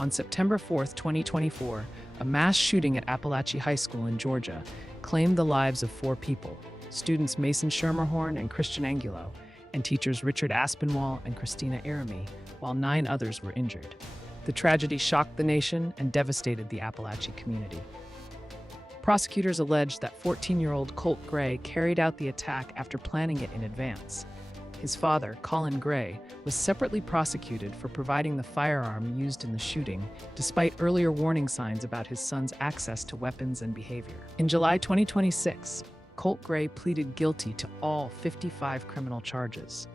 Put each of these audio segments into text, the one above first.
On September 4, 2024, a mass shooting at Apalachee High School in Georgia claimed the lives of 4 people, students Mason Schermerhorn and Christian Angulo, and teachers Richard Aspinwall and Christina Aramy, while 9 others were injured. The tragedy shocked the nation and devastated the Apalachee community. Prosecutors alleged that 14-year-old Colt Gray carried out the attack after planning it in advance. His father, Colt Gray, was separately prosecuted for providing the firearm used in the shooting, despite earlier warning signs about his son's access to weapons and behavior. In July 2026, Colt Gray pleaded guilty to all 55 criminal charges.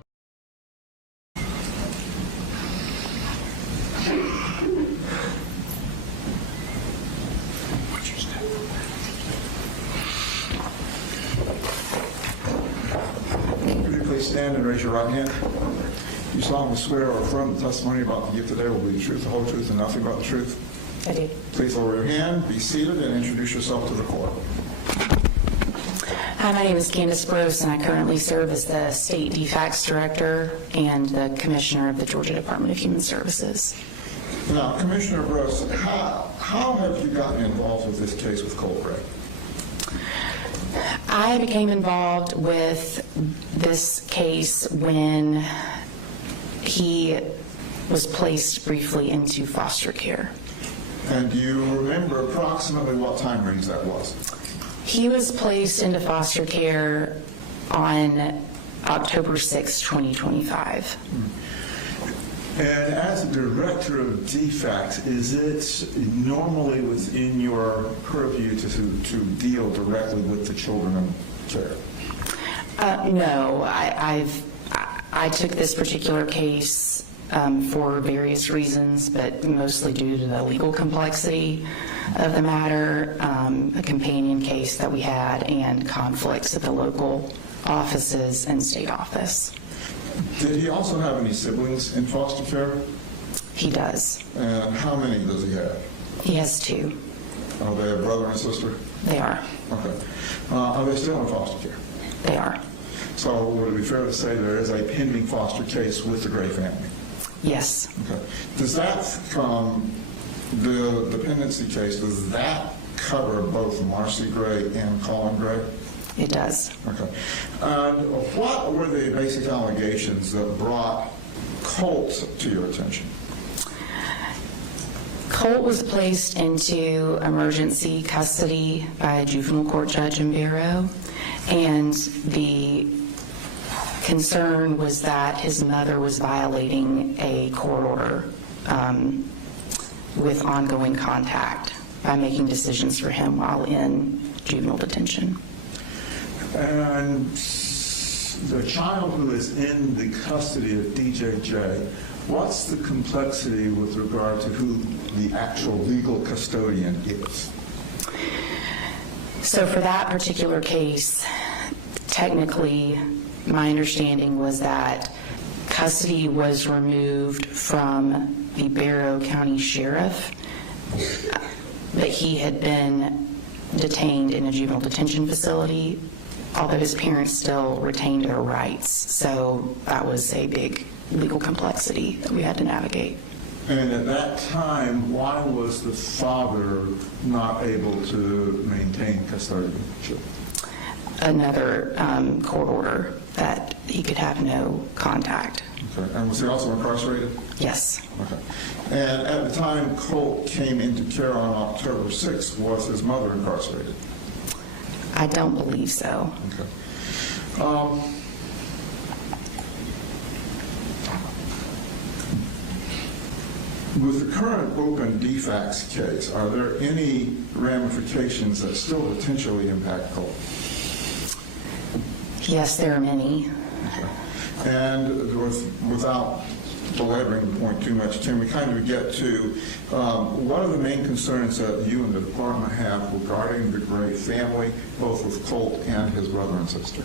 Please stand and raise your right hand. You solemnly swear or affirm the testimony about to give today will be the truth, the whole truth, and nothing but the truth? I do. Please lower your hand, be seated, and introduce yourself to the court. Hi, my name is Candace Brose, and I currently serve as the State DFACS Director and the Commissioner of the Georgia Department of Human Services. Now, Commissioner Brose, how have you gotten involved with this case with Colt Gray? I became involved with this case when he was placed briefly into foster care. And do you remember approximately what time range that was? He was placed into foster care on October 6, 2025. And as a director of DFACS, is it normally within your purview to deal directly with the children in care? No, I took this particular case for various reasons, but mostly due to the legal complexity of the matter, a companion case that we had, and conflicts at the local offices and state office. Did he also have any siblings in foster care? He does. And how many does he have? He has 2. Are they a brother and sister? They are. Okay. Are they still in foster care? They are. So would it be fair to say there is a pending foster case with the Gray family? Yes. Okay. Does that, the dependency case, does that cover both Marcy Gray and Colt Gray? It does. Okay. And what were the basic allegations that brought Colt to your attention? Colt was placed into emergency custody by a juvenile court judge in Barrow, and the concern was that his mother was violating a court order with ongoing contact by making decisions for him while in juvenile detention. And the child who is in the custody of DJJ, what's the complexity with regard to who the actual legal custodian is? So for that particular case, technically, my understanding was that custody was removed from the Barrow County Sheriff, but he had been detained in a juvenile detention facility, although his parents still retained their rights. So that was a big legal complexity that we had to navigate. And at that time, why was the father not able to maintain custodianship? Another court order that he could have no contact. Okay. And was he also incarcerated? Yes. Okay. And at the time Colt came into care on October 6th, was his mother incarcerated? I don't believe so. Okay. With the current open DFACS case, are there any ramifications that still potentially impact Colt? Yes, there are many. Okay. And without belaboring the point too much, can we kind of get to what are the main concerns that you and the department have regarding the Gray family, both with Colt and his brother and sister?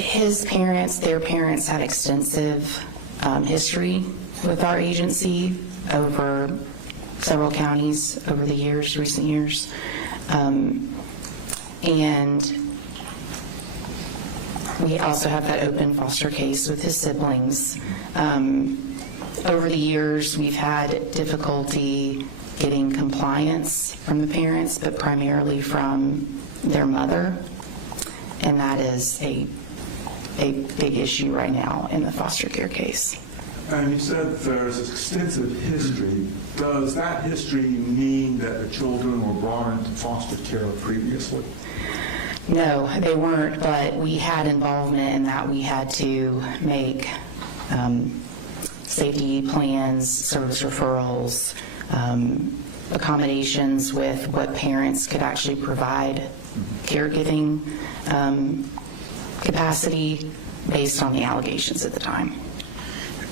His parents, their parents had extensive history with our agency over several counties over the years, recent years. And we also have that open foster case with his siblings. Over the years, we've had difficulty getting compliance from the parents, but primarily from their mother, and that is a big issue right now in the foster care case. And you said there's extensive history. Does that history mean that the children were brought into foster care previously? No, they weren't, but we had involvement in that. We had to make safety plans, service referrals, accommodations with what parents could actually provide, caregiving capacity based on the allegations at the time.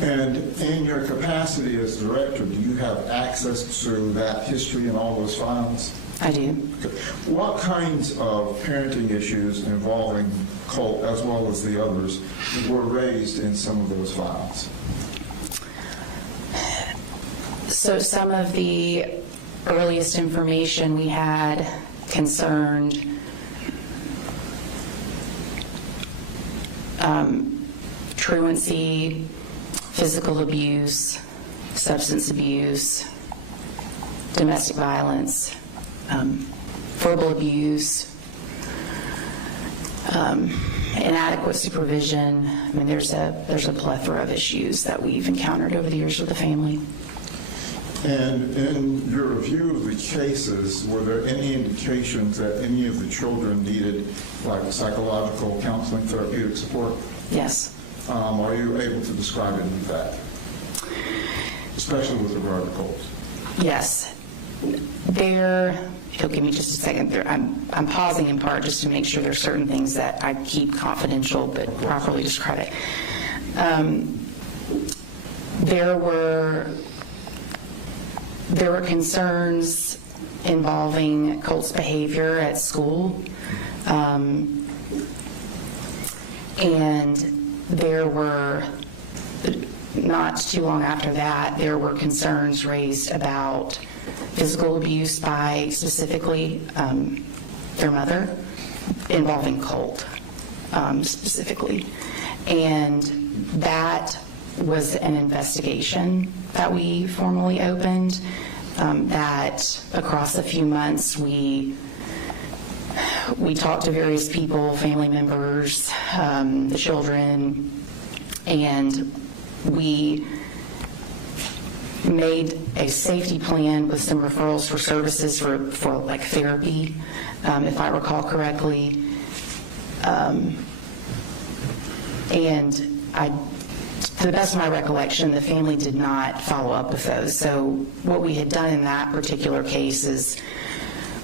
And in your capacity as director, do you have access to that history and all those files? I do. Okay. What kinds of parenting issues involving Colt, as well as the others, were raised in some of those files? So some of the earliest information we had concerned truancy, physical abuse, substance abuse, domestic violence, verbal abuse, inadequate supervision. I mean, there's a plethora of issues that we've encountered over the years with the family. And in your review of the cases, were there any indications that any of the children needed, like psychological counseling, therapeutic support? Yes. Are you able to describe any of that, especially with regard to Colt? Yes. It'll give me just a second. I'm pausing in part just to make sure there's certain things that I keep confidential but properly describe it. There were concerns involving Colt's behavior at school, and there were, not too long after that, there were concerns raised about physical abuse by specifically their mother, involving Colt specifically. And that was an investigation that we formally opened, that across a few months we talked to various people, family members, the children, and we made a safety plan with some referrals for services for like therapy, if I recall correctly. And to the best of my recollection, the family did not follow up with those. So what we had done in that particular case is,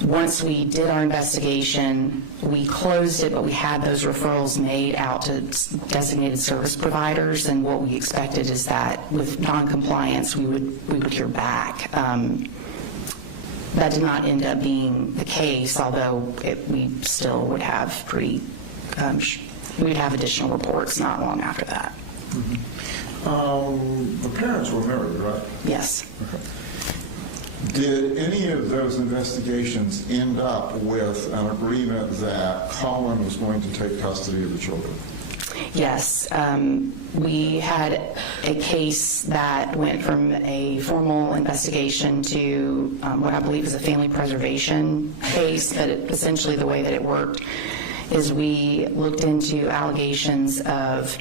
once we did our investigation, we closed it, but we had those referrals made out to designated service providers, and what we expected is that with non-compliance, we would hear back. That did not end up being the case, although we still would have we'd have additional reports not long after that. Mm-hmm. The parents were married, right? Yes. Okay. Did any of those investigations end up with an agreement that Colin was going to take custody of the children? Yes. We had a case that went from a formal investigation to what I believe is a family preservation case, but essentially the way that it worked is we looked into allegations of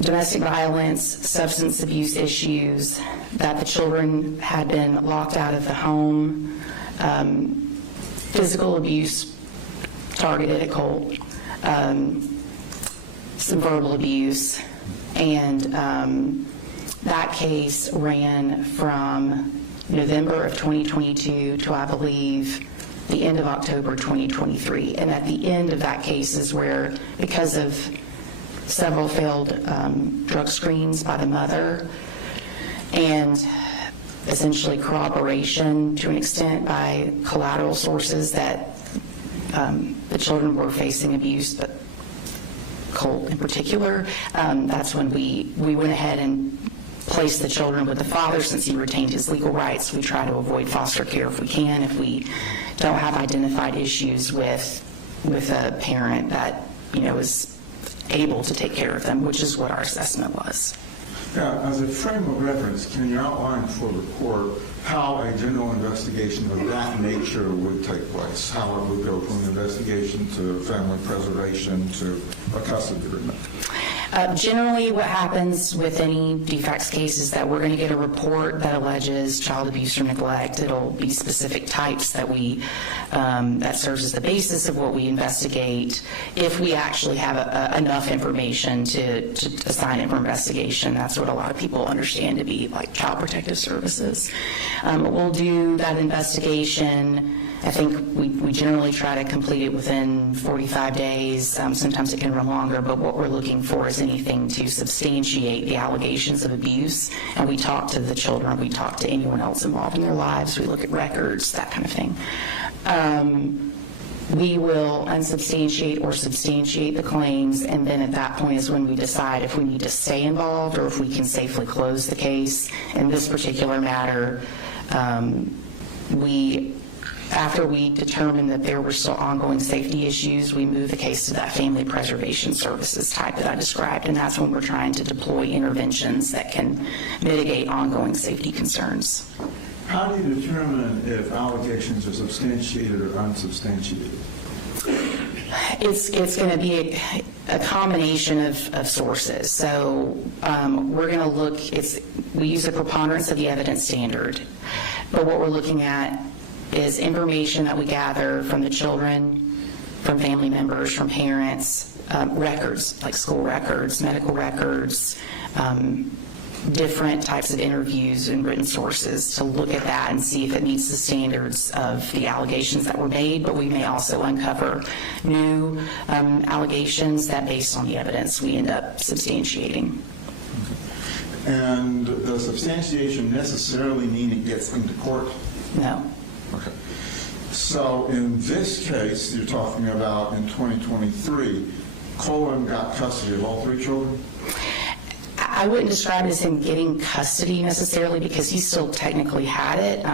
domestic violence, substance abuse issues, that the children had been locked out of the home, physical abuse targeted at Colt, some verbal abuse, and that case ran from November of 2022 to, I believe, the end of October 2023. And at the end of that case is where, because of several failed drug screens by the mother, and essentially corroboration to an extent by collateral sources that the children were facing abuse, but Colt in particular, that's when we went ahead and placed the children with the father. Since he retained his legal rights, we try to avoid foster care if we can, if we don't have identified issues with a parent that is able to take care of them, which is what our assessment was. As a frame of reference, can you outline for the court how a general investigation of that nature would take place? How it would go from an investigation to family preservation to a custody agreement? Generally, what happens with any defects case is that we're going to get a report that alleges child abuse or neglect. It'll be specific types that that serves as the basis of what we investigate. If we actually have enough information to assign it for investigation, that's what a lot of people understand to be like Child Protective Services. We'll do that investigation. I think we generally try to complete it within 45 days. Sometimes it can run longer, but what we're looking for is anything to substantiate the allegations of abuse. And we talk to the children, we talk to anyone else involved in their lives, we look at records, that kind of thing. We will unsubstantiate or substantiate the claims, and then at that point is when we decide if we need to stay involved or if we can safely close the case. In this particular matter, after we determined that there were still ongoing safety issues, we moved the case to that family preservation services type that I described, and that's when we're trying to deploy interventions that can mitigate ongoing safety concerns. How do you determine if allegations are substantiated or unsubstantiated? It's going to be a combination of sources. So we're going to look, we use a preponderance of the evidence standard, but what we're looking at is information that we gather from the children, from family members, from parents, records, like school records, medical records, different types of interviews and written sources to look at that and see if it meets the standards of the allegations that were made, but we may also uncover new allegations that, based on the evidence, we end up substantiating. And does substantiation necessarily mean it gets into court? No. Okay. So in this case, you're talking about in 2023, Colin got custody of all 3 children? I wouldn't describe it as him getting custody necessarily, because he still technically had it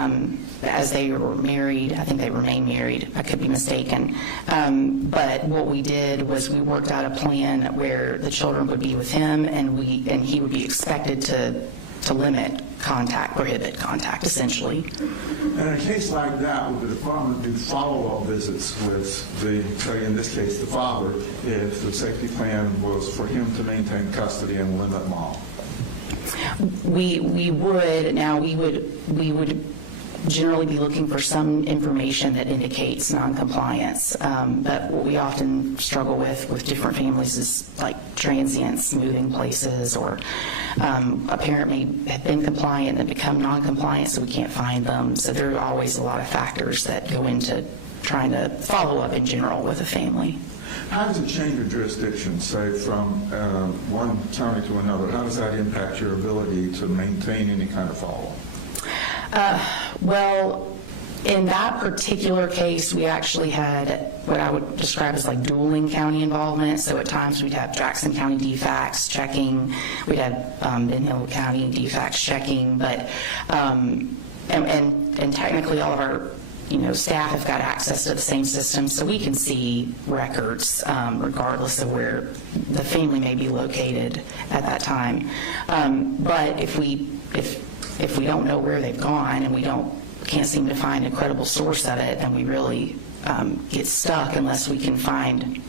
as they were married. I think they remain married. I could be mistaken. But what we did was we worked out a plan where the children would be with him, and he would be expected to limit contact, prohibit contact, essentially. And in a case like that, would the department do follow-up visits with the, say in this case, the father, if the safety plan was for him to maintain custody and limit mom? We would. Now, we would generally be looking for some information that indicates noncompliance. But what we often struggle with different families is like transients moving places, or a parent may have been compliant and become non-compliant, so we can't find them. So there are always a lot of factors that go into trying to follow up in general with a family. How does it change your jurisdiction, say, from one county to another? How does that impact your ability to maintain any kind of follow-up? Well, in that particular case, we actually had what I would describe as like dueling county involvement. So at times we'd have Jackson County DFACs checking, we'd have Ben Hill County DFACs checking, but and technically all of our staff have got access to the same system, so we can see records regardless of where the family may be located at that time. But if we don't know where they've gone and we can't seem to find a credible source of it, then we really get stuck unless we can find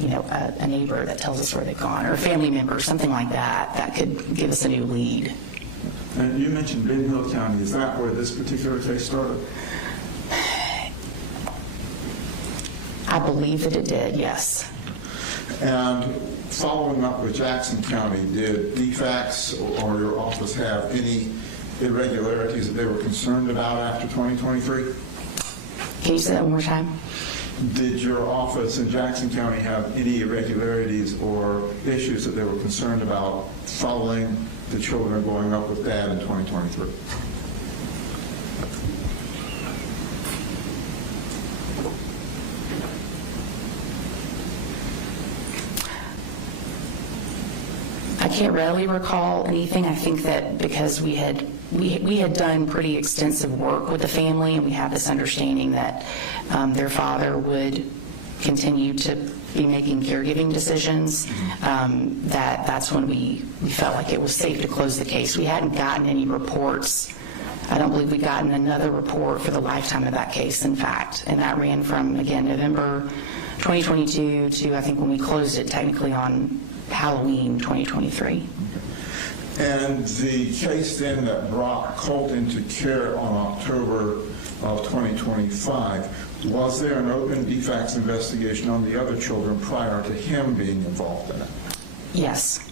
a neighbor that tells us where they've gone, or a family member, something like that could give us a new lead. And you mentioned Ben Hill County. Is that where this particular case started? I believe that it did, yes. And following up with Jackson County, did DFACs or your office have any irregularities that they were concerned about after 2023? Can you say that one more time? Did your office in Jackson County have any irregularities or issues that they were concerned about following the children going up with Dad in 2023? I can't readily recall anything. I think that because we had done pretty extensive work with the family, and we have this understanding that their father would continue to be making caregiving decisions, that's when we felt like it was safe to close the case. We hadn't gotten any reports. I don't believe we'd gotten another report for the lifetime of that case, in fact, and that ran from, again, November 2022 to, I think, when we closed it technically on Halloween 2023. And the case then that brought Colt into care on October of 2025, was there an open defects investigation on the other children prior to him being involved in it? Yes.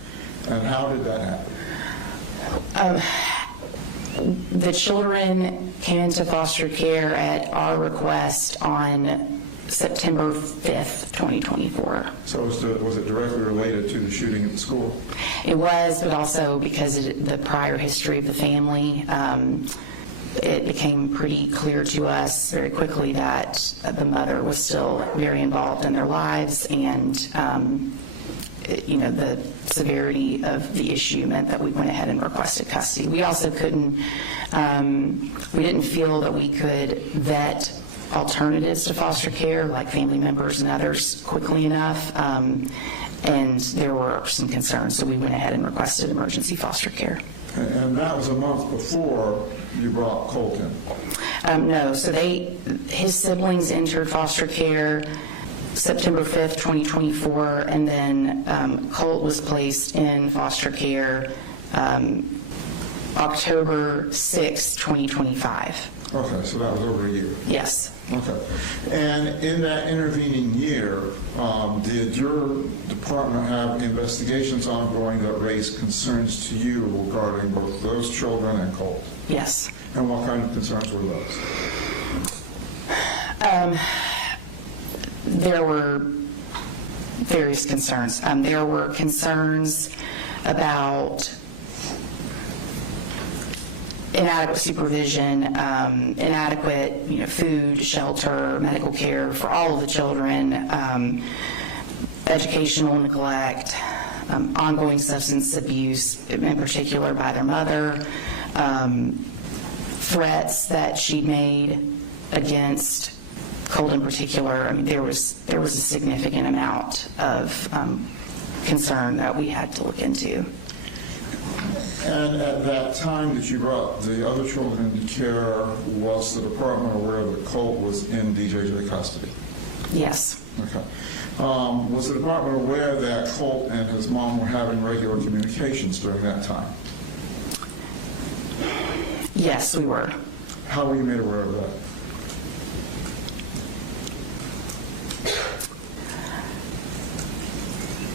And how did that happen? The children came into foster care at our request on September 5th, 2024. So was it directly related to the shooting at the school? It was, but also because of the prior history of the family, it became pretty clear to us very quickly that the mother was still very involved in their lives, and the severity of the issue meant that we went ahead and requested custody. We also we didn't feel that we could vet alternatives to foster care, like family members and others, quickly enough, and there were some concerns, so we went ahead and requested emergency foster care. And that was a month before you brought Colt in? No, so his siblings entered foster care September 5th, 2024, and then Colt was placed in foster care October 6th, 2025. Okay, so that was over a year. Yes. Okay. And in that intervening year, did your department have investigations ongoing that raised concerns to you regarding both those children and Colt? Yes. And what kind of concerns were those? There were various concerns. There were concerns about inadequate supervision, inadequate food, shelter, medical care for all of the children, educational neglect, ongoing substance abuse, in particular by their mother, threats that she made against Colt in particular. I mean, there was a significant amount of concern that we had to look into. And at that time that you brought the other children into care, was the department aware that Colt was in DJJ custody? Yes. Okay. Was the department aware that Colt and his mom were having regular communications during that time? Yes, we were. How were you made aware of that?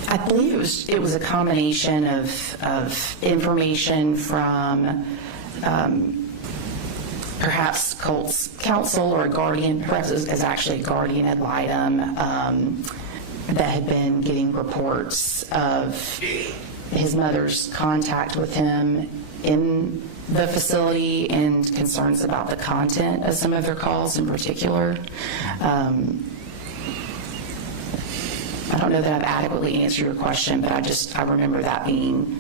I believe it was a combination of information from perhaps Colt's counsel or a guardian, perhaps it was actually a guardian ad litem, that had been getting reports of his mother's contact with him in the facility and concerns about the content of some of their calls in particular. I don't know that I've adequately answered your question, but I remember that being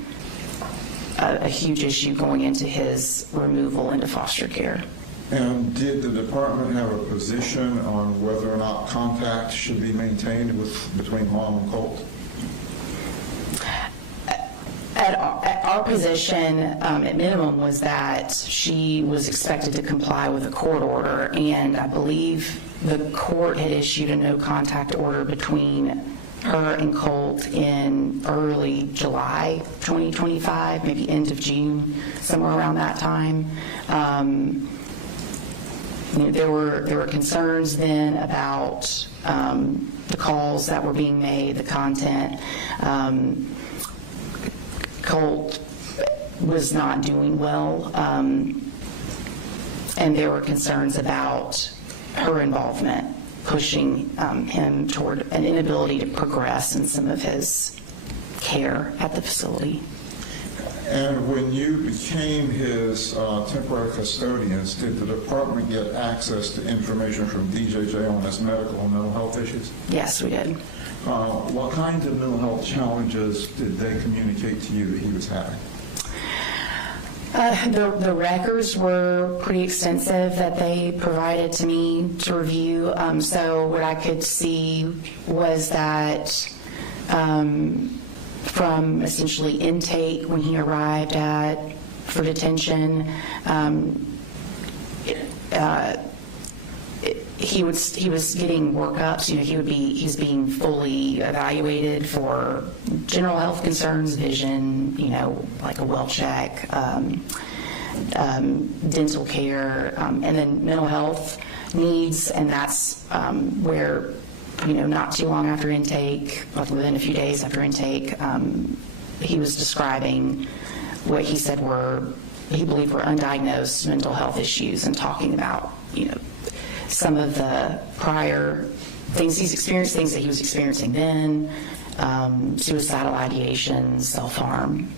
a huge issue going into his removal into foster care. And did the department have a position on whether or not contact should be maintained between mom and Colt? Our position, at minimum, was that she was expected to comply with a court order, and I believe the court had issued a no-contact order between her and Colt in early July 2025, maybe end of June, somewhere around that time. There were concerns then about the calls that were being made, the content. Colt was not doing well, and there were concerns about her involvement, pushing him toward an inability to progress in some of his care at the facility. And when you became his temporary custodians, did the department get access to information from DJJ on his medical and mental health issues? Yes, we did. What kinds of mental health challenges did they communicate to you that he was having? The records were pretty extensive that they provided to me to review. So what I could see was that from essentially intake when he arrived for detention, he was getting workups. He's being fully evaluated for general health concerns, vision, like a well check, dental care, and then mental health needs. And that's where, not too long after intake, like within a few days after intake, he was describing what he said he believed were undiagnosed mental health issues, and talking about, some of the prior things he's experienced, things that he was experiencing then, suicidal ideation, self-harm.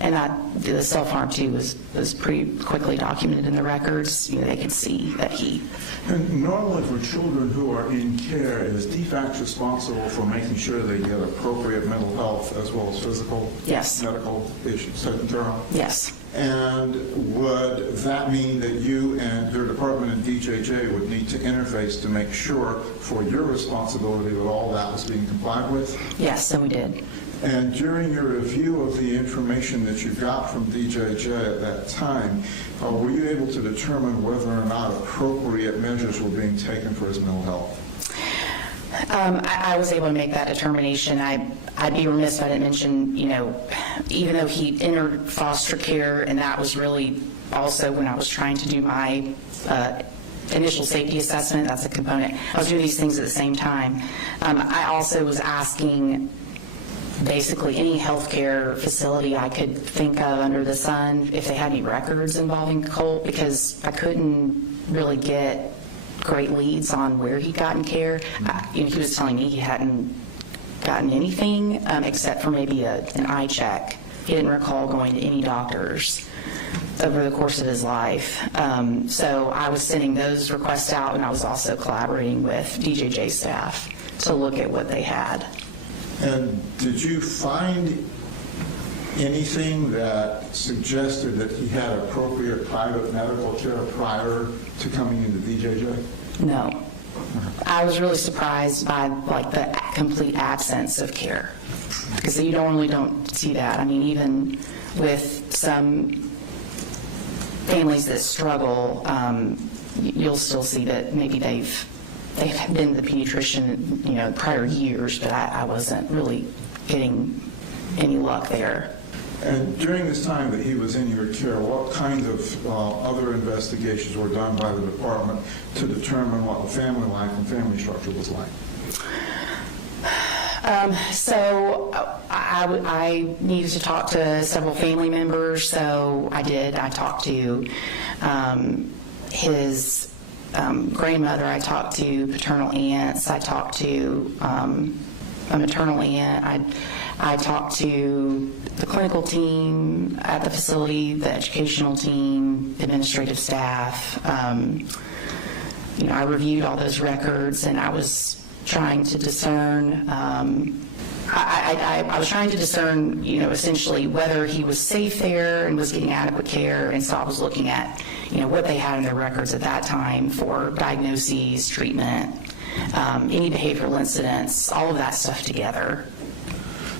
And the self-harm, too, was pretty quickly documented in the records. They could see that he... And normally for children who are in care, is DFACS responsible for making sure they get appropriate mental health as well as physical, yes, medical issues taken care of? Yes. And would that mean that you and your department and DJJ would need to interface to make sure for your responsibility that all that was being complied with? Yes, and we did. And during your review of the information that you got from DJJ at that time, were you able to determine whether or not appropriate measures were being taken for his mental health? I was able to make that determination. I'd be remiss if I didn't mention, even though he entered foster care, and that was really also when I was trying to do my initial safety assessment, that's a component. I was doing these things at the same time. I also was asking basically any healthcare facility I could think of under the sun if they had any records involving Colt, because I couldn't really get great leads on where he'd gotten care. He was telling me he hadn't gotten anything except for maybe an eye check. He didn't recall going to any doctors over the course of his life. So I was sending those requests out, and I was also collaborating with DJJ staff to look at what they had. And did you find anything that suggested that he had appropriate private medical care prior to coming into DJJ? No. I was really surprised by the complete absence of care, because you don't see that. I mean, even with some families that struggle, you'll still see that maybe they've been to the pediatrician, prior years, but I wasn't really getting any luck there. And during this time that he was in your care, what kind of other investigations were done by the department to determine what the family life and family structure was like? So I needed to talk to several family members, so I did. I talked to his grandmother, I talked to paternal aunts, I talked to a maternal aunt, I talked to the clinical team at the facility, the educational team, administrative staff. I reviewed all those records, and I was trying to discern, I was trying to discern, essentially whether he was safe there and was getting adequate care. And so I was looking at, what they had in their records at that time for diagnoses, treatment, any behavioral incidents, all of that stuff together.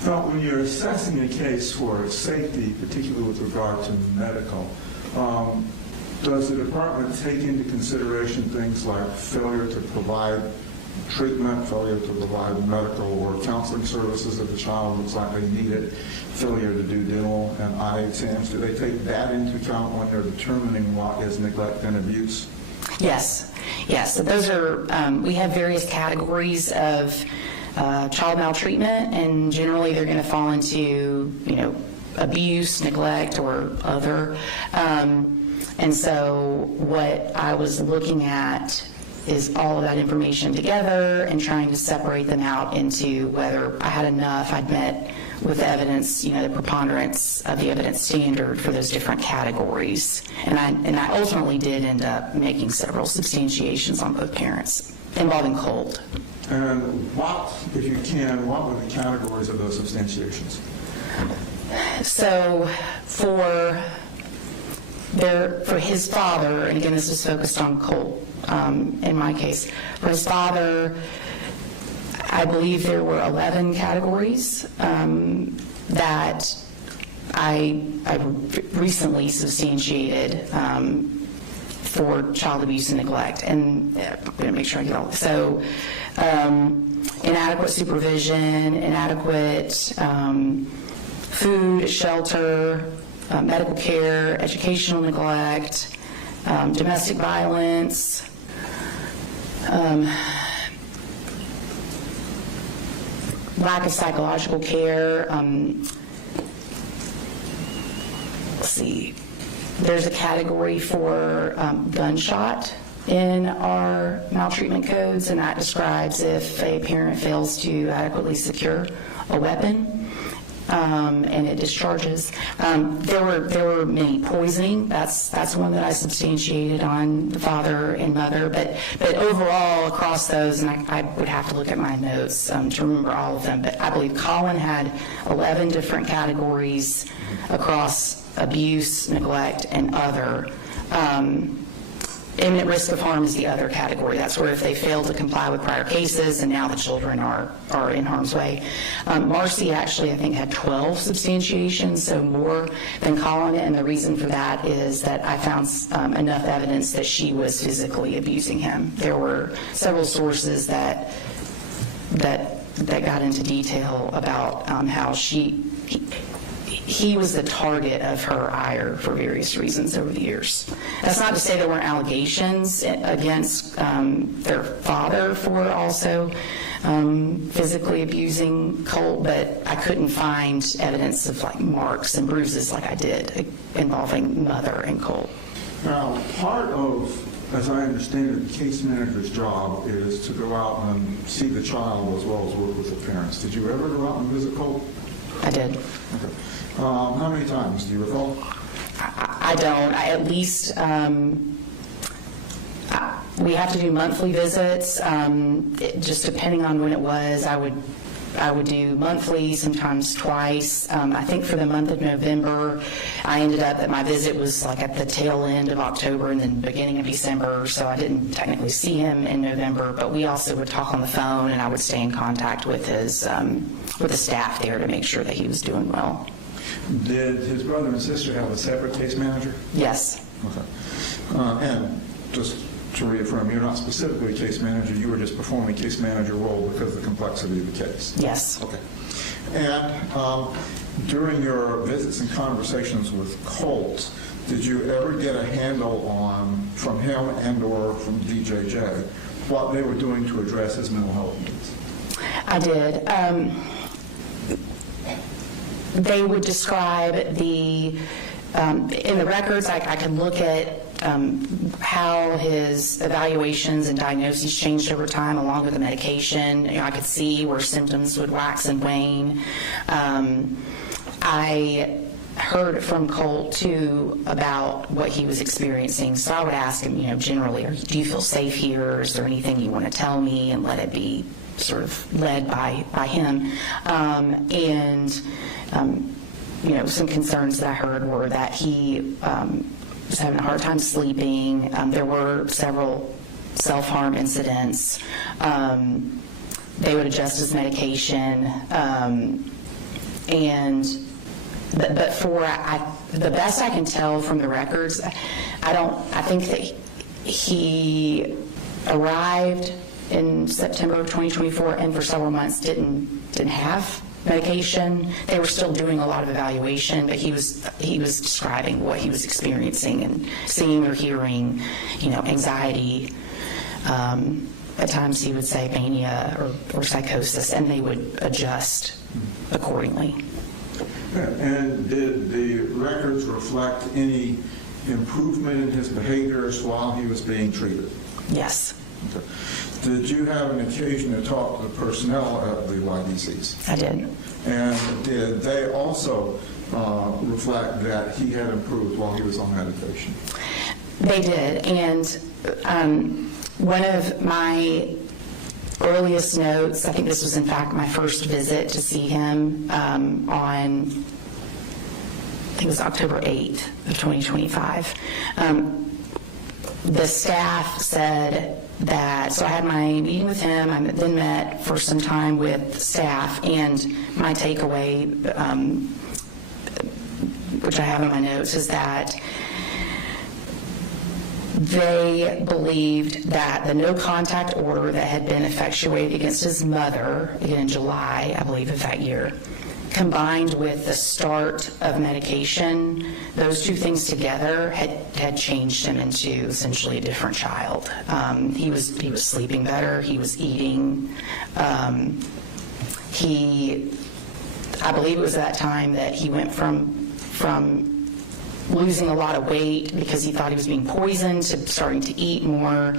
Now, when you're assessing a case for safety, particularly with regard to medical, does the department take into consideration things like failure to provide treatment, failure to provide medical or counseling services if the child looks like they need it, failure to do dental and eye exams? Do they take that into account when they're determining what is neglect and abuse? Yes. So those are, we have various categories of child maltreatment, and generally they're going to fall into, abuse, neglect, or other. And so what I was looking at is all of that information together and trying to separate them out into whether I had enough, I'd met with the evidence, the preponderance of the evidence standard for those different categories. And I ultimately did end up making several substantiations on both parents involving Colt. And what, if you can, what were the categories of those substantiations? So for for his father, and again, this was focused on Colt in my case, for his father, I believe there were 11 categories that I recently substantiated for child abuse and neglect. And I'm going to make sure I get all this. So inadequate supervision, inadequate food, shelter, medical care, educational neglect, domestic violence, lack of psychological care. Let's see. There's a category for gunshot in our maltreatment codes, and that describes if a parent fails to adequately secure a weapon. And it discharges. There were many poisoning. That's one that I substantiated on the father and mother. But overall, across those, and I would have to look at my notes to remember all of them. But I believe Colin had 11 different categories across abuse, neglect, and other. Imminent risk of harm is the other category. That's where if they fail to comply with prior cases and now the children are in harm's way. Marcy actually, I think, had 12 substantiations, so more than Colin, and the reason for that is that I found enough evidence that she was physically abusing him. There were several sources that got into detail about how he was the target of her ire for various reasons over the years. That's not to say there weren't allegations against their father for also physically abusing Colt, but I couldn't find evidence of like marks and bruises like I did involving mother and Colt. Now, part of, as I understand it, the case manager's job is to go out and see the child as well as work with the parents. Did you ever go out and visit Colt? I did. Okay. How many times do you recall? I don't. At least we have to do monthly visits. Just depending on when it was, I would do monthly, sometimes twice. I think for the month of November, I ended up that my visit was like at the tail end of October and then beginning of December, so I didn't technically see him in November, but we also would talk on the phone and I would stay in contact with the staff there to make sure that he was doing well. Did his brother and sister have a separate case manager? Yes. Okay. And just to reaffirm, you're not specifically a case manager, you were just performing a case manager role because of the complexity of the case? Yes. Okay. And during your visits and conversations with Colt, did you ever get a handle on, from him and or from DJJ, what they were doing to address his mental health needs? I did. They would describe in the records, I can look at how his evaluations and diagnoses changed over time along with the medication. I could see where symptoms would wax and wane. I heard from Colt, too, about what he was experiencing. So I would ask him, generally, do you feel safe here? Is there anything you want to tell me? And let it be sort of led by him. Some concerns that I heard were that he was having a hard time sleeping. There were several self-harm incidents. They would adjust his medication. But for the best I can tell from the records, I think that he arrived in September of 2024 and for several months didn't have medication. They were still doing a lot of evaluation, but he was describing what he was experiencing and seeing or hearing, anxiety. At times he would say mania or psychosis, and they would adjust accordingly. And did the records reflect any improvement in his behaviors while he was being treated? Yes. Okay. Did you have an occasion to talk to the personnel at the YDCs? I did. And did they also reflect that he had improved while he was on medication? They did. And one of my earliest notes, I think this was in fact my first visit to see him think it was October 8th of 2025. The staff said that, so I had my meeting with him, I then met for some time with staff, and my takeaway, which I have in my notes, is that they believed that the no contact order that had been effectuated against his mother in July, I believe, of that year, combined with the start of medication, those two things together had changed him into essentially a different child. He was sleeping better. He was eating. I believe it was that time that he went from losing a lot of weight because he thought he was being poisoned to starting to eat more,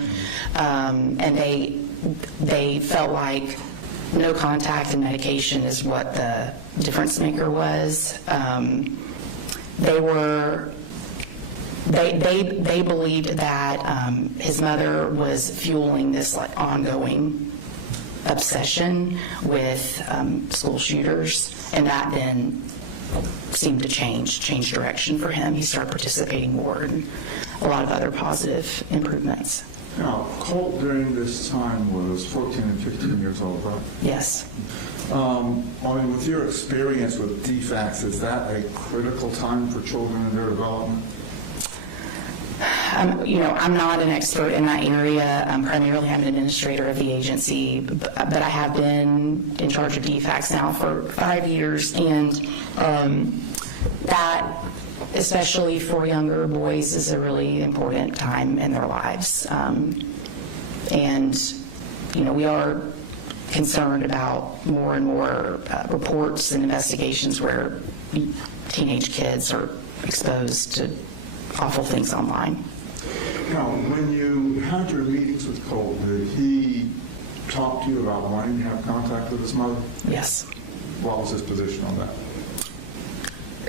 and they felt like no contact and medication is what the difference maker was. They believed that his mother was fueling this like ongoing obsession with school shooters, and that then seemed to change direction for him. He started participating more in a lot of other positive improvements. Now, Colt during this time was 14 and 15 years old, right? Yes. I mean, with your experience with DFACS, is that a critical time for children in their development? I'm not an expert in that area. Primarily, I'm an administrator of the agency, but I have been in charge of DFACS now for 5 years, and that, especially for younger boys, is a really important time in their lives. We are concerned about more and more reports and investigations where teenage kids are exposed to awful things online. Now, when you had your meetings with Colt, did he talk to you about wanting to have contact with his mother? Yes. What was his position on that?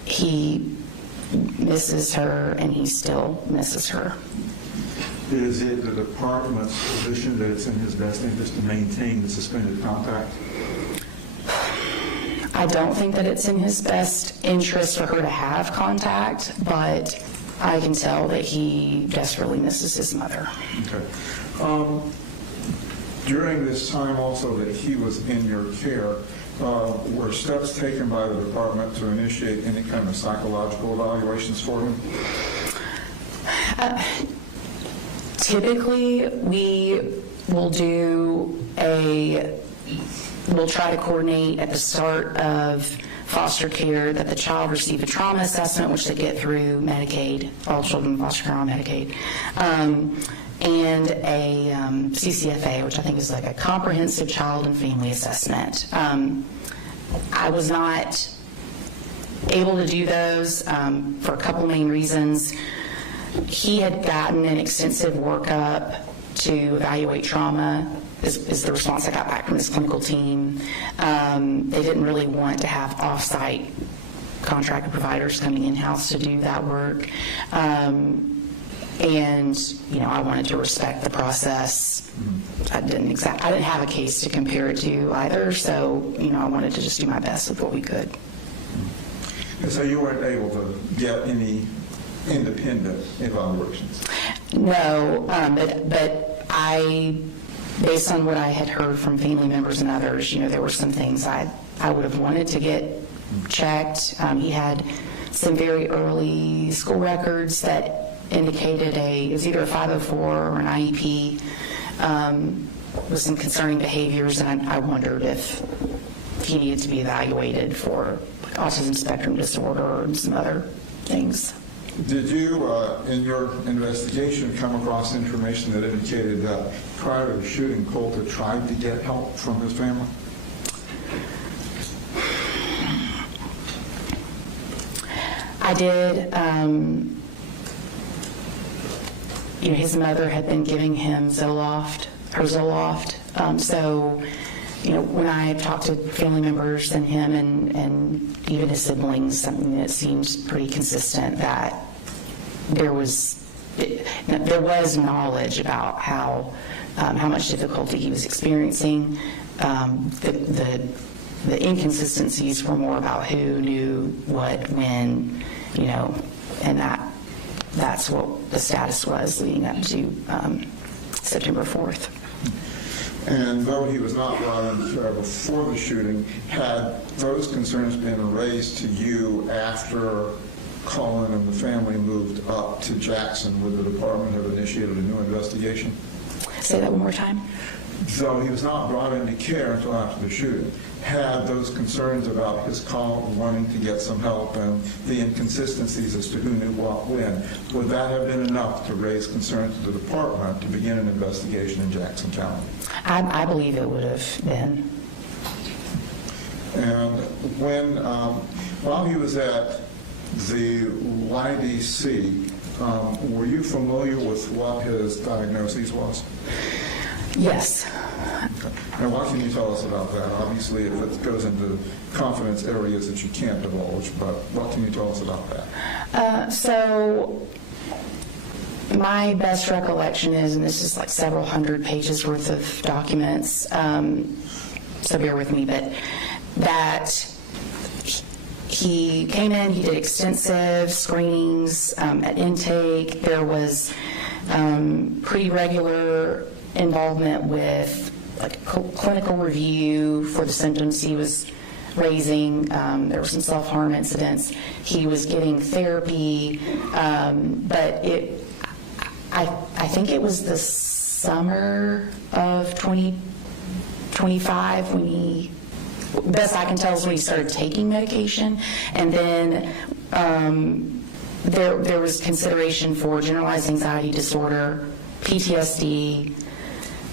He misses her, and he still misses her. Is it the department's position that it's in his best interest to maintain the suspended contact? I don't think that it's in his best interest for her to have contact, but I can tell that he desperately misses his mother. Okay. During this time also that he was in your care, were steps taken by the department to initiate any kind of psychological evaluations for him? Typically, we'll try to coordinate at the start of foster care that the child receive a trauma assessment, which they get through Medicaid. All children in foster care are on Medicaid. And a CCFA, which I think is like a comprehensive child and family assessment. I was not able to do those for a couple main reasons. He had gotten an extensive workup to evaluate trauma, is the response I got back from his clinical team. They didn't really want to have off-site contracted providers coming in-house to do that work. I wanted to respect the process. I didn't have a case to compare it to either, so, I wanted to just do my best with what we could. And so you weren't able to get any independent evaluations? No, but based on what I had heard from family members and others, there were some things I would have wanted to get checked. He had some very early school records that indicated it was either a 504 or an IEP with some concerning behaviors, and I wondered if he needed to be evaluated for autism spectrum disorder and some other things. Did you, in your investigation, come across information that indicated that prior to the shooting, Colt had tried to get help from his family? I did. His mother had been giving him Zoloft. So, when I talked to family members and him and even his siblings, something that seemed pretty consistent, that there was knowledge about how much difficulty he was experiencing. The inconsistencies were more about who knew what, when, and that's what the status was leading up to September 4th. And though he was not brought in before the shooting, had those concerns been raised to you after Colin and the family moved up to Jackson? Would the department have initiated a new investigation? Say that one more time. So he was not brought into care until after the shooting. Had those concerns about his call wanting to get some help and the inconsistencies as to who knew what when, would that have been enough to raise concern to the department to begin an investigation in Jackson County? I believe it would have been. And when, while he was at the YDC, were you familiar with what his diagnosis was? Yes. Okay. And what can you tell us about that? Obviously, if it goes into confidence areas that you can't divulge, but what can you tell us about that? So my best recollection is, and this is like several hundred pages worth of documents, so bear with me, but that he came in, he did extensive screenings at intake. There was pretty regular involvement with like clinical review for the symptoms he was raising. There were some self-harm incidents. He was getting therapy, but I think it was the summer of 2025 when he, best I can tell, is when he started taking medication. And then there was consideration for generalized anxiety disorder, PTSD.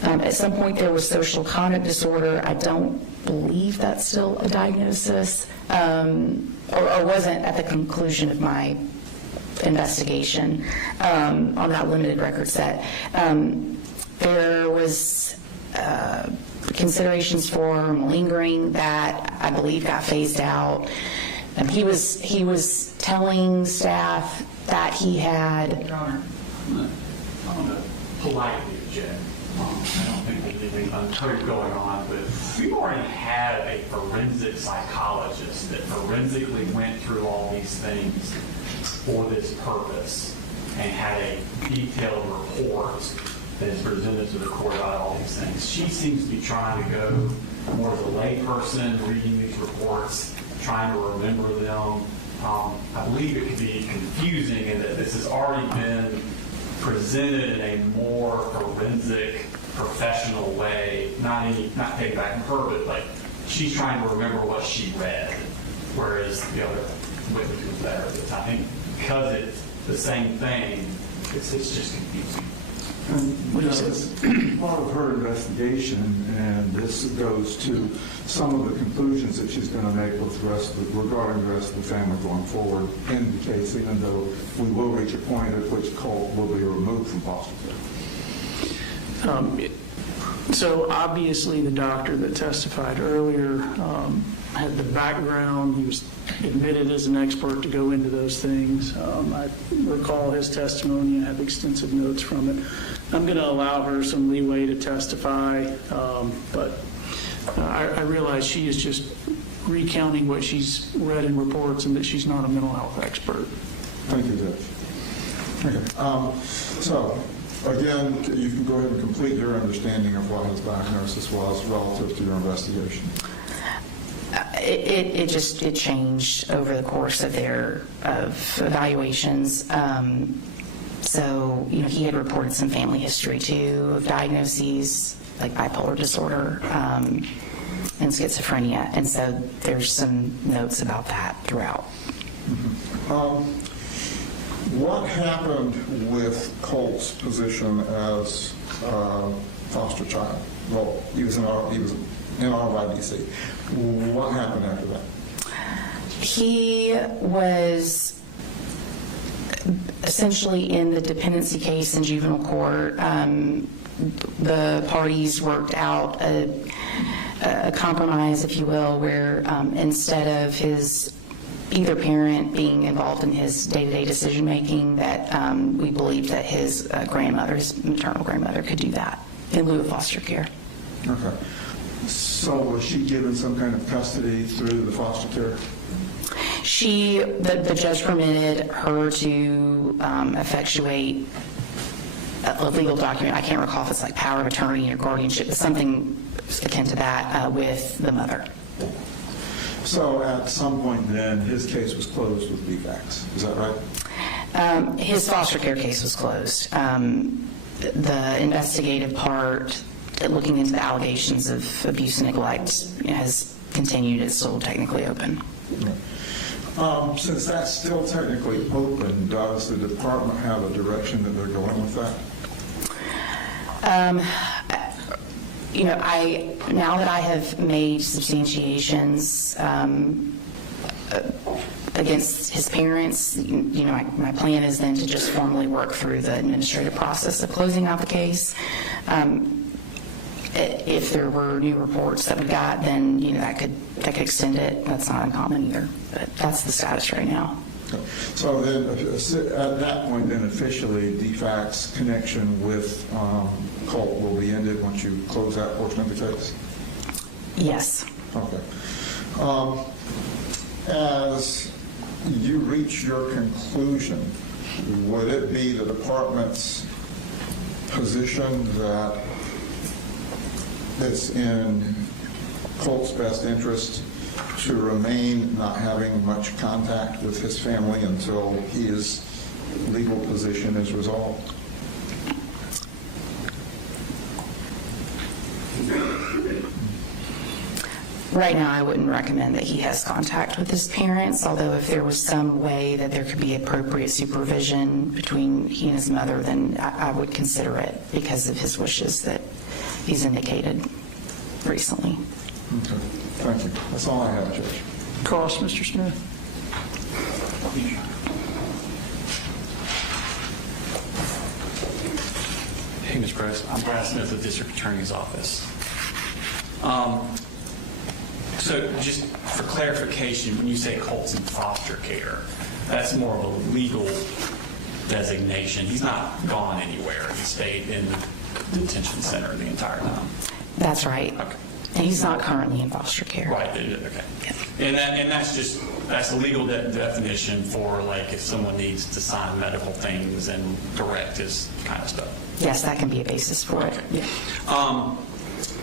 At some point there was social conduct disorder. I don't believe that's still a diagnosis, or wasn't at the conclusion of my investigation on that limited record set. There was considerations for malingering that I believe got phased out. He was telling staff that he had. Your Honor, I'm going to politely object. I don't think there's anything untoward going on, but we've already had a forensic psychologist that forensically went through all these things for this purpose and had a detailed report that is presented to the court about all these things. She seems to be trying to go more as a layperson, reading these reports, trying to remember them. I believe it could be confusing in that this has already been presented in a more forensic, professional way, not taken back from her, but like she's trying to remember what she read, whereas the other witness was better. But I think because it's the same thing, it's just confusing. As part of her investigation, and this goes to some of the conclusions that she's going to make with regarding the rest of the family going forward in the case, even though we will reach a point at which Colt will be removed from foster care. So obviously the doctor that testified earlier had the background. He was admitted as an expert to go into those things. I recall his testimony and have extensive notes from it. I'm going to allow her some leeway to testify, but I realize she is just recounting what she's read in reports and that she's not a mental health expert. Thank you, Judge. Okay. So, again, you can go ahead and complete your understanding of what his diagnosis was relative to your investigation. It changed over the course of their evaluations. So, he had reported some family history too of diagnoses like bipolar disorder and schizophrenia, and so there's some notes about that throughout. Mm-hmm. What happened with Colt's position as foster child? Well, he was in RYDC. What happened after that? He was essentially in the dependency case in juvenile court. The parties worked out a compromise, if you will, where instead of his either parent being involved in his day-to-day decision-making, that we believed that his grandmother, his maternal grandmother, could do that in lieu of foster care. Okay. So was she given some kind of custody through the foster care? The judge permitted her to effectuate a legal document. I can't recall if it's like power of attorney or guardianship, but something akin to that with the mother. So at some point then, his case was closed with defects. Is that right? His foster care case was closed. The investigative part, looking into the allegations of abuse and neglect, has continued. It's still technically open. Since that's still technically open, does the department have a direction that they're going with that? Now that I have made substantiations against his parents, my plan is then to just formally work through the administrative process of closing out the case. If there were new reports that we got, then that could extend it. That's not uncommon either, but that's the status right now. So then, at that point, then officially, DFAC's connection with Colt will be ended once you close that portion of the case? Yes. Okay. As you reach your conclusion, would it be the department's position that it's in Colt's best interest to remain not having much contact with his family until his legal position is resolved? Right now, I wouldn't recommend that he has contact with his parents, although if there was some way that there could be appropriate supervision between he and his mother, then I would consider it because of his wishes that he's indicated recently. Okay. Thank you. That's all I have, Judge. Cross, Mr. Smith. Hey, Mr. President. I'm Brad Smith of the District Attorney's Office. So just for clarification, when you say Colt's in foster care, that's more of a legal designation. He's not gone anywhere. He stayed in the detention center the entire time. That's right. Okay. And he's not currently in foster care. Right. Okay. And that's a legal definition for like if someone needs to sign medical things and direct his kind of stuff. Yes, that can be a basis for it. Okay. Yeah.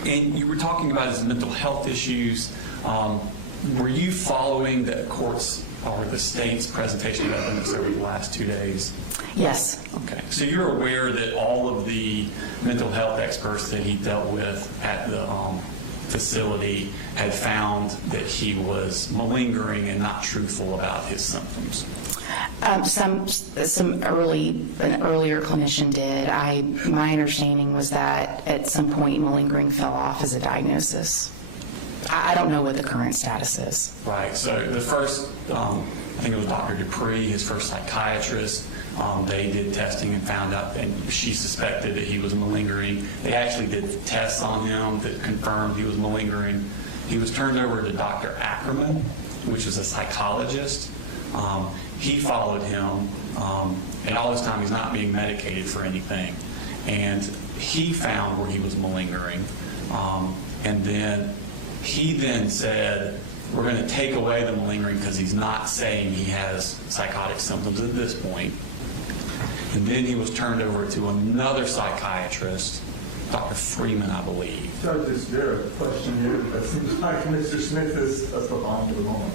And you were talking about his mental health issues. Were you following the court's or the state's presentation of evidence over the last 2 days? Yes. Okay. So you're aware that all of the mental health experts that he dealt with at the facility had found that he was malingering and not truthful about his symptoms? An earlier clinician did. My understanding was that at some point malingering fell off as a diagnosis. I don't know what the current status is. Right. So the first, I think it was Dr. Dupree, his first psychiatrist. They did testing and found out, and she suspected that he was malingering. They actually did tests on him that confirmed he was malingering. He was turned over to Dr. Ackerman, which is a psychologist. He followed him, and all this time he's not being medicated for anything. And he found where he was malingering, and then he then said, we're going to take away the malingering because he's not saying he has psychotic symptoms at this point. And then he was turned over to another psychiatrist, Dr. Freeman, I believe. Judge, is there a question here that seems like Mr. Smith is on to the moment?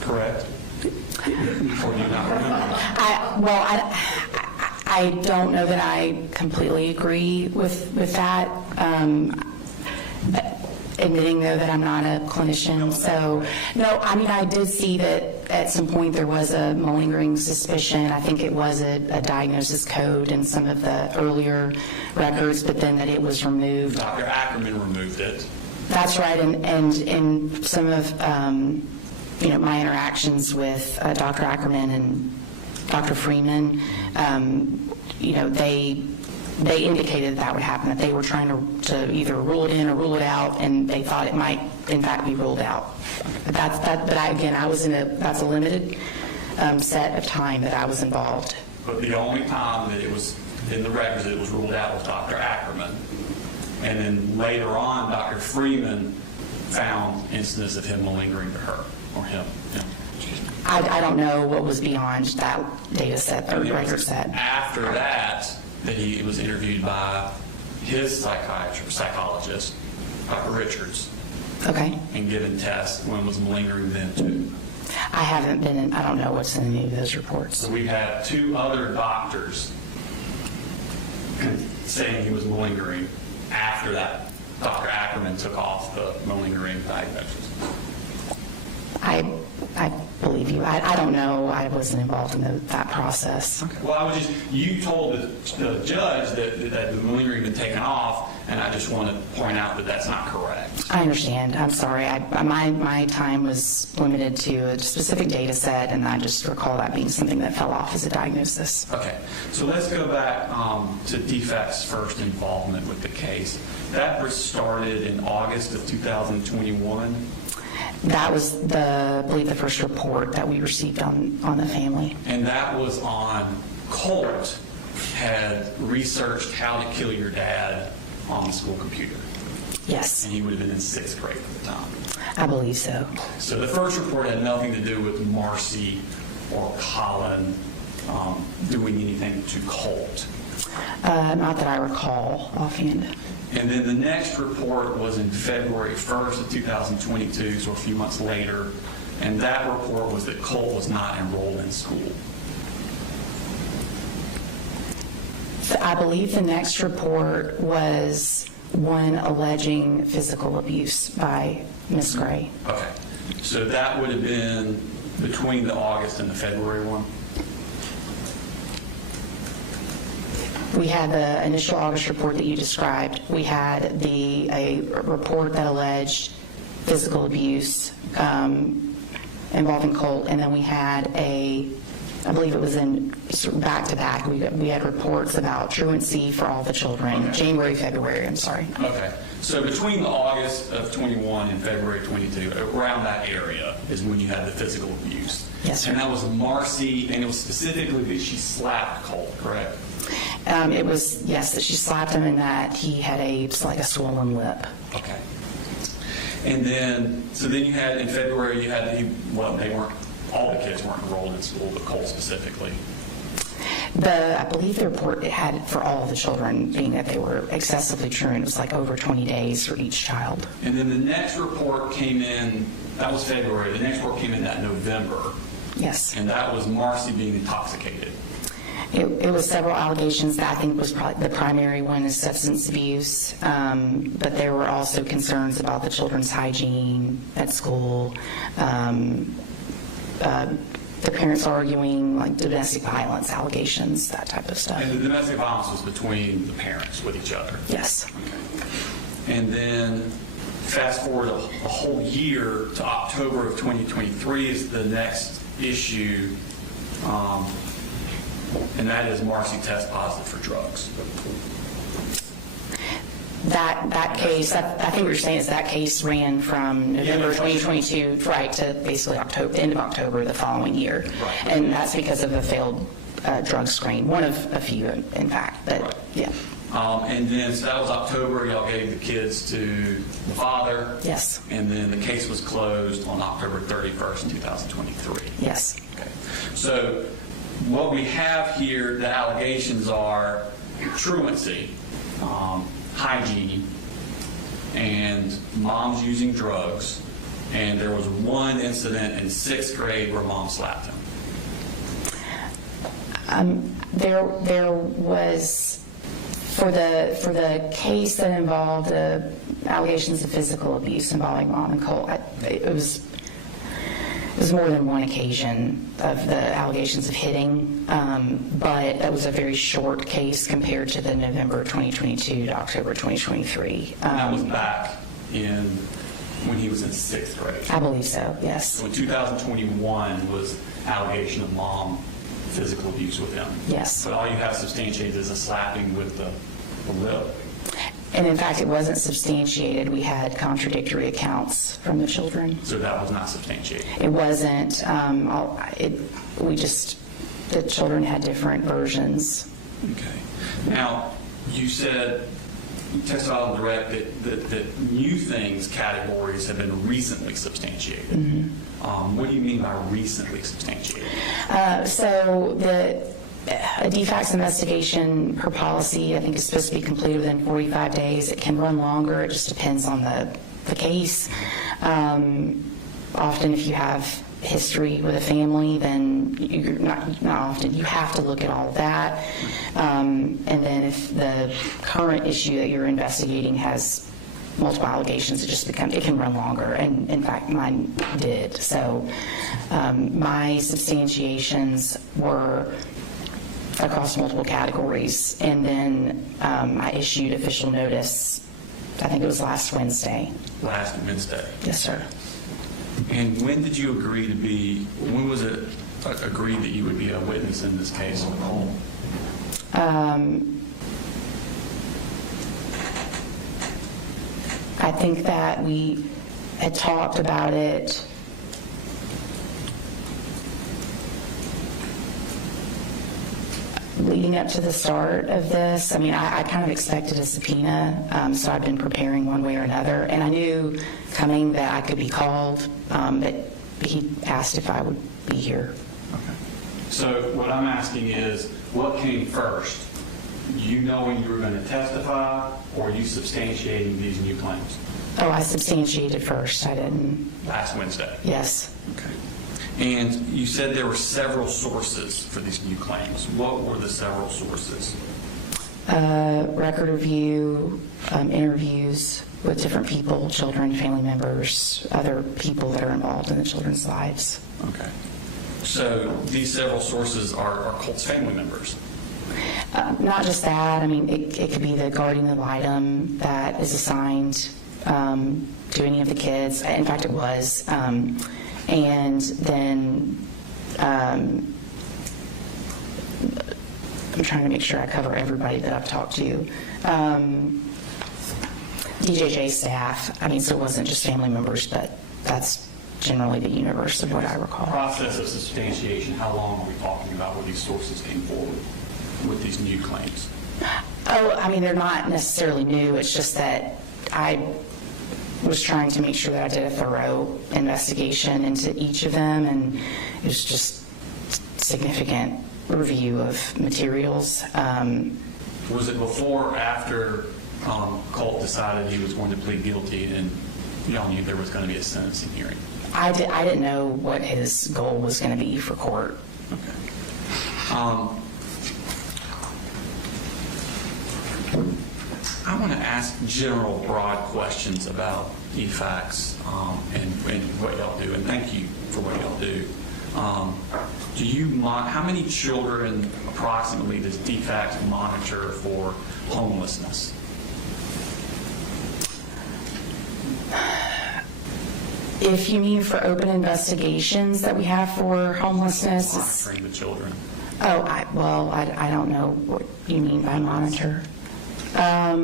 Correct? Or do you not remember? I don't know that I completely agree with that. Admitting, though, that I'm not a clinician. So, no, I mean, I did see that at some point there was a malingering suspicion. I think it was a diagnosis code in some of the earlier records, but then that it was removed. Dr. Ackerman removed it. That's right, and in some of my interactions with Dr. Ackerman and Dr. Freeman, they indicated that would happen, that they were trying to either rule it in or rule it out, and they thought it might, in fact, be ruled out. But I was that's a limited set of time that I was involved. But the only time that it was in the records that it was ruled out was Dr. Ackerman. And then later on, Dr. Freeman found instances of him malingering to her. Or him? Yeah. Excuse me. I don't know what was beyond that data set or record set. After that he was interviewed by his psychologist, Dr. Richards, Okay. and given tests when was malingering then too. I haven't been in, I don't know what's in any of those reports. So we've had 2 other doctors saying he was malingering after that Dr. Ackerman took off the malingering diagnosis. I believe you. I don't know. I wasn't involved in that process. Well, you told the judge that the malingering had been taken off, and I just want to point out that that's not correct. I understand. I'm sorry. My time was limited to a specific data set, and I just recall that being something that fell off as a diagnosis. Okay, so let's go back to Defect's first involvement with the case. That was started in August of 2021. That was I believe the first report that we received on the family. And that was on Colt had researched how to kill your dad on the school computer. Yes, And he would have been in 6th grade at the time. I believe so. So the first report had nothing to do with Marcy or Colin doing anything to Colt. Not that I recall offhand. And then the next report was in February 1st of 2022, so a few months later, and that report was that Colt was not enrolled in school. I believe the next report was one alleging physical abuse by Ms. Gray. Okay, so that would have been between the August and the February one? We had the initial August report that you described. We had a report that alleged physical abuse involving Colt, and then we had I believe it was in back-to-back. We had reports about truancy for all the children, Okay. January, February, I'm sorry. Okay, so between the August of 21 and February 22, around that area is when you had the physical abuse. Yes, sir. And that was Marcy, and it was specifically that she slapped Colt, correct? It was, yes, that she slapped him and that he had a swollen lip. Okay. And then, so then you had, in February, all the kids weren't enrolled in school, but Colt specifically. I believe the report it had for all of the children, being that they were excessively truant. It was like over 20 days for each child. And then the next report came in, that was February, the next report came in that November, Yes. and that was Marcy being intoxicated. It was several allegations. That I think was probably the primary one is substance abuse, but there were also concerns about the children's hygiene at school. The parents arguing like domestic violence allegations, that type of stuff. And the domestic violence was between the parents with each other. Yes. And then fast forward a whole year to October of 2023 is the next issue, and that is Marcy test positive for drugs. That case, I think what you're saying is that case ran from November 2022 right to basically October, the end of October the following year. Right. And that's because of a failed drug screen, one of a few in fact, but Right. yeah. And then, so that was October, y'all gave the kids to the father. Yes. And then the case was closed on October 31st, 2023. Yes. Okay. So what we have here, the allegations are truancy, hygiene, and mom's using drugs, and there was one incident in 6th grade where mom slapped him. There was, for the case that involved the allegations of physical abuse involving mom and Colt, it was more than one occasion of the allegations of hitting, but that was a very short case compared to the November 2022 to October 2023. And that was back when he was in 6th grade. I believe so, yes. So in 2021 was allegation of mom physical abuse with him. Yes. But all you have substantiated is a slapping with the lip. And in fact, it wasn't substantiated. We had contradictory accounts from the children. So that was not substantiated. It wasn't. The children had different versions. Okay. Now, you said you testified on direct that new things categories have been recently substantiated. What do you mean by recently substantiated? So a defects investigation per policy, I think, is supposed to be completed within 45 days. It can run longer. It just depends on the case. Often, if you have history with a family, then you're not often, you have to look at all of that. And then if the current issue that you're investigating has multiple allegations, it can run longer. And in fact, mine did. So my substantiations were across multiple categories. And then I issued official notice, I think it was last Wednesday. Last Wednesday. Yes, sir. And when did you agree when was it agreed that you would be a witness in this case with Colt? I think that we had talked about it leading up to the start of this. I mean, I kind of expected a subpoena, so I've been preparing one way or another. And I knew coming that I could be called, but he asked if I would be here. Okay. So what I'm asking is, what came first? You knowing you were going to testify, or you substantiating these new claims? Oh, I substantiated first. I didn't. Last Wednesday? Yes. Okay. And you said there were several sources for these new claims. What were the several sources? Record review, interviews with different people, children, family members, other people that are involved in the children's lives. Okay. So these several sources are Colt's family members? Not just that. I mean, it could be the guardian ad litem that is assigned to any of the kids. In fact, it was. And then I'm trying to make sure I cover everybody that I've talked to. DJJ staff. I mean, so it wasn't just family members, but that's generally the universe of what I recall. Process of substantiation, how long are we talking about where these sources came forward with these new claims? Oh, I mean, they're not necessarily new. It's just that I was trying to make sure that I did a thorough investigation into each of them, and it was just significant review of materials. Was it before or after Colt decided he was going to plead guilty and y'all knew there was going to be a sentencing hearing? I didn't know what his goal was going to be for court. Okay. I want to ask general, broad questions about EFACS and what y'all do, and thank you for what y'all do. How many children approximately does DFACS monitor for homelessness? If you mean for open investigations that we have for homelessness, Monitoring the children. Oh, I don't know what you mean by monitor. I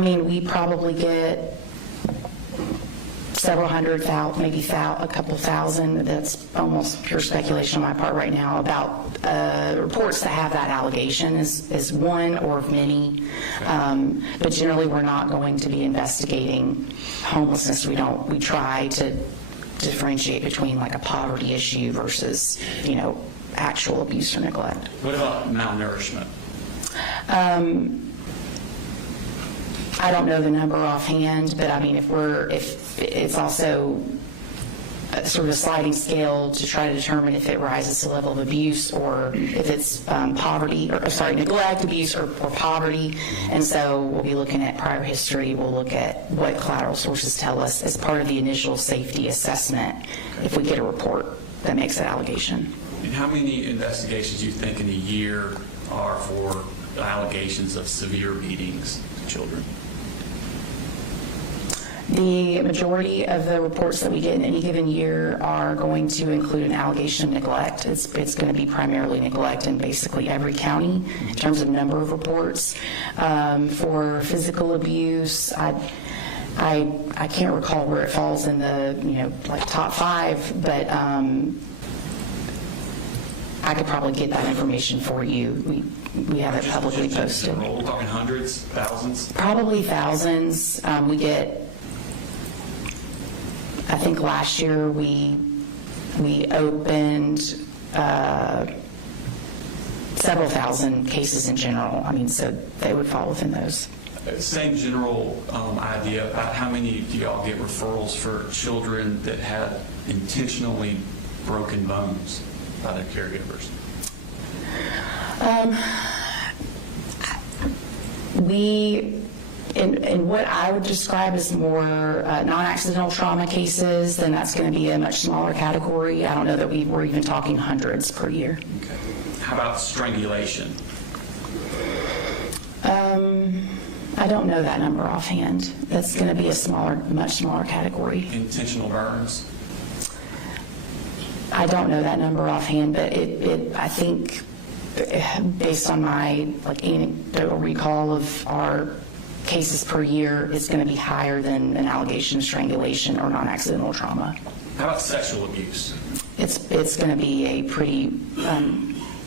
mean, we probably get several hundred thousand, maybe a couple thousand. That's almost pure speculation on my part right now about reports that have that allegation is one or many. But generally, we're not going to be investigating homelessness. We try to differentiate between like a poverty issue versus, actual abuse or neglect. What about malnourishment? I don't know the number offhand, but I mean, if it's also sort of a sliding scale to try to determine if it rises to the level of abuse or if it's neglect, abuse, or poverty. And so we'll be looking at prior history. We'll look at what collateral sources tell us as part of the initial safety assessment if we get a report that makes that allegation. And how many investigations do you think in a year are for allegations of severe beatings of children? The majority of the reports that we get in any given year are going to include an allegation of neglect. It's going to be primarily neglect in basically every county in terms of number of reports. For physical abuse, I can't recall where it falls in the top 5, but I could probably get that information for you. We have it publicly posted. We're talking hundreds, thousands? Probably thousands. We get, I think last year we opened several thousand cases in general. I mean, so they would fall within those. Same general idea about how many do y'all get referrals for children that had intentionally broken bones by their caregivers? In what I would describe as more non-accidental trauma cases, then that's going to be a much smaller category. I don't know that we're even talking hundreds per year. Okay. How about strangulation? I don't know that number offhand. That's going to be a much smaller category. Intentional burns? I don't know that number offhand, but I think based on my anecdotal recall of our cases per year, it's going to be higher than an allegation of strangulation or non-accidental trauma. How about sexual abuse? It's going to be a pretty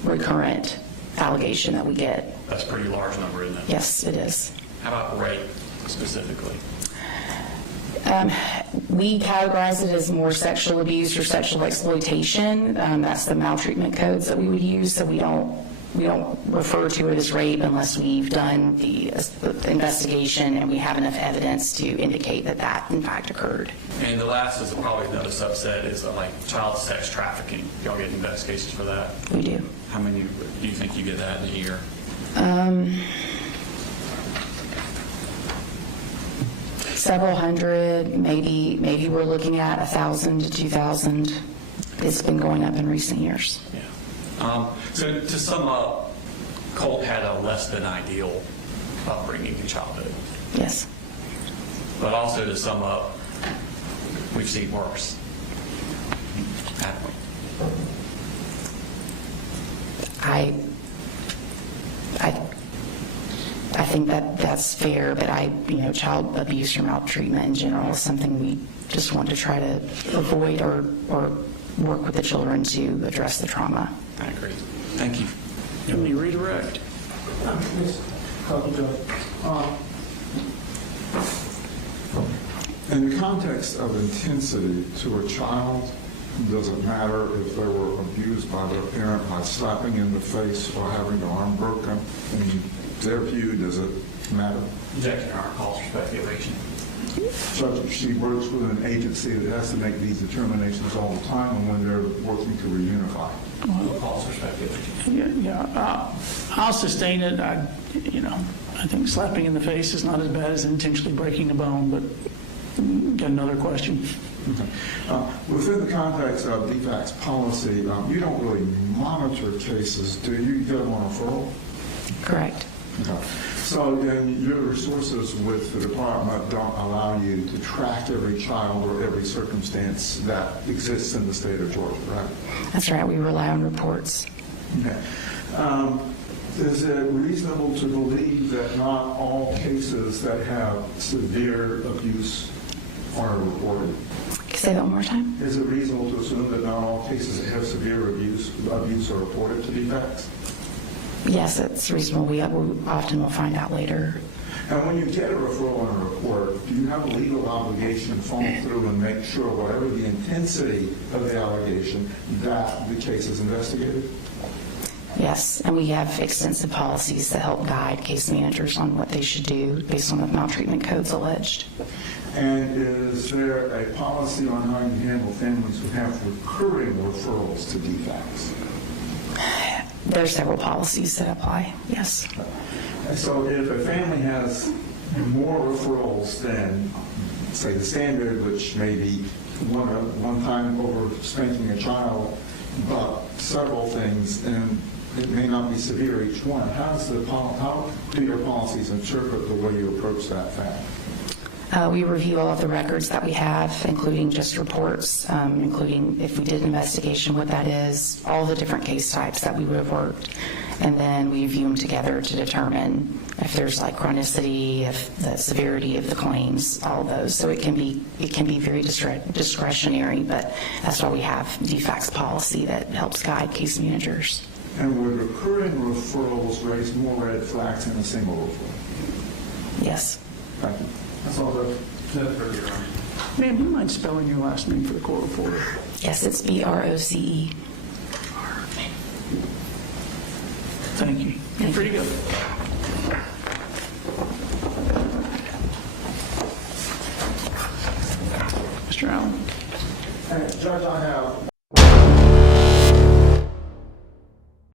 recurrent allegation that we get. That's a pretty large number, isn't it? Yes, it is. How about rape specifically? We categorize it as more sexual abuse or sexual exploitation. That's the maltreatment codes that we would use, so we don't refer to it as rape unless we've done the investigation and we have enough evidence to indicate that that in fact occurred. And the last is probably another subset is like child sex trafficking. Y'all get investigations for that? We do. How many do you think you get that in a year? Several hundred, maybe we're looking at 1,000 to 2,000. It's been going up in recent years. Yeah. So to sum up, Colt had a less than ideal upbringing in childhood. Yes. But also to sum up, we've seen worse, haven't we? I think that's fair, but child abuse or maltreatment in general is something we just want to try to avoid or work with the children to address the trauma. I agree. Thank you. Let me redirect. In the context of intensity to a child, does it matter if they were abused by their parent by slapping in the face or having their arm broken? In their view, does it matter? Objection, Your Honor, calls for speculation. Judge, she works with an agency that has to make these determinations all the time and when they're working to reunify. Calls for speculation. I'll sustain it. I think slapping in the face is not as bad as intentionally breaking a bone, but got another question. Okay. Within the context of DFAC's policy, you don't really monitor cases, do you? You get them on referral? Correct. Okay. So then your resources with the department don't allow you to track every child or every circumstance that exists in the state of Georgia, right? That's right. We rely on reports. Okay. Is it reasonable to believe that not all cases that have severe abuse are reported? Can you say that one more time? Is it reasonable to assume that not all cases that have severe abuse are reported to DFACs? Yes, it's reasonable. We often will find out later. And when you get a referral and a report, do you have a legal obligation to follow through and make sure, whatever the intensity of the allegation, that the case is investigated? Yes, and we have extensive policies that help guide case managers on what they should do based on the maltreatment codes alleged. And is there a policy on how you handle families who have recurring referrals to DFACs? There are several policies that apply, yes. So if a family has more referrals than, say, the standard, which may be one time over spanking a child, but several things, and it may not be severe each one, how do your policies interpret the way you approach that fact? We review all of the records that we have, including just reports, including if we did an investigation, what that is, all the different case types that we would have worked. And then we review them together to determine if there's like chronicity, if the severity of the claims, all of those. So it can be very discretionary, but that's why we have DFAC's policy that helps guide case managers. And would recurring referrals raise more red flags than a single referral? Yes. Thank you. That's all, Judge. Ma'am, do you mind spelling your last name for the court reporter? Yes, it's BROCE. Thank you. You're free to go. Mr. Allen? Judge, I have